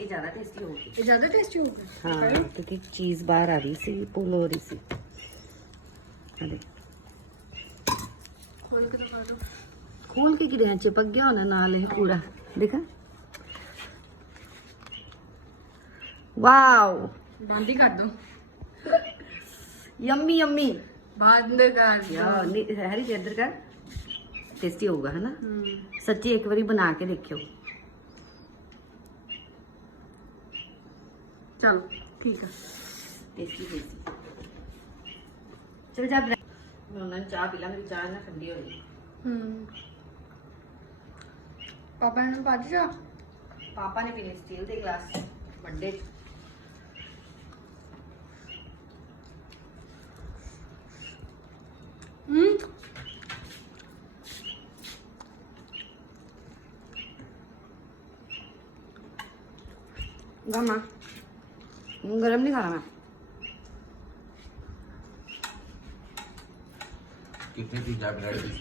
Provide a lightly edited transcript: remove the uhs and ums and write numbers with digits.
ये ज्यादा टेस्टी होगी। ये ज्यादा टेस्टी होगा। हाँ क्योंकि चीज बाहर आ रही सी, पुल हो रही सी। अरे खोल के दिखा दो। खोल के गिरे चिपक गया होना नाल है पूरा, देखा। वाओ बंद ही कर दो। यम्मी यम्मी बंद कर दो। यार हरी इधर का टेस्टी होगा है ना। सच्ची एक बारी बना के देखियो। चलो ठीक है। Tasty tasty. चल जा मैं उन्हें चाह पिला, मेरी चाह ना ठंडी हो गई। पापा ने पा दिया। पापा ने पीने स्टील के गिलास बर्थडे गरमा गरम नहीं खाना मैं। कितनी थी क्या ब्रेड इसमें?